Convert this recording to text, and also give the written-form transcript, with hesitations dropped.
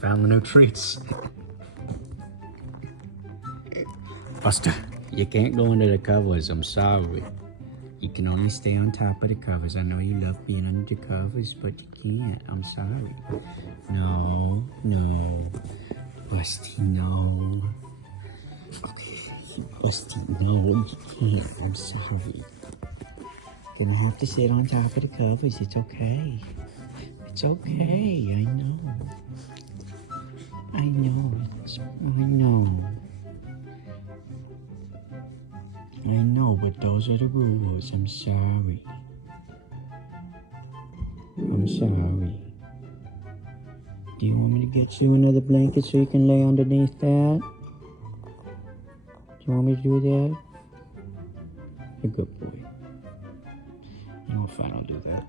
found the new treats. Buster, you can't go under the covers. I'm sorry. You can only stay on top of the covers. I know you love being under the covers, but you can't. I'm sorry. No. Busty, no. Okay, Busty, no, you can't. I'm sorry. Gonna have to sit on top of the covers. It's okay. It's okay. I know. I know, but those are the rules. I'm sorry. Do you want me to get you another blanket so you can lay underneath that? Do you want me to do that? You're a good boy. You know, fine, I'll do that.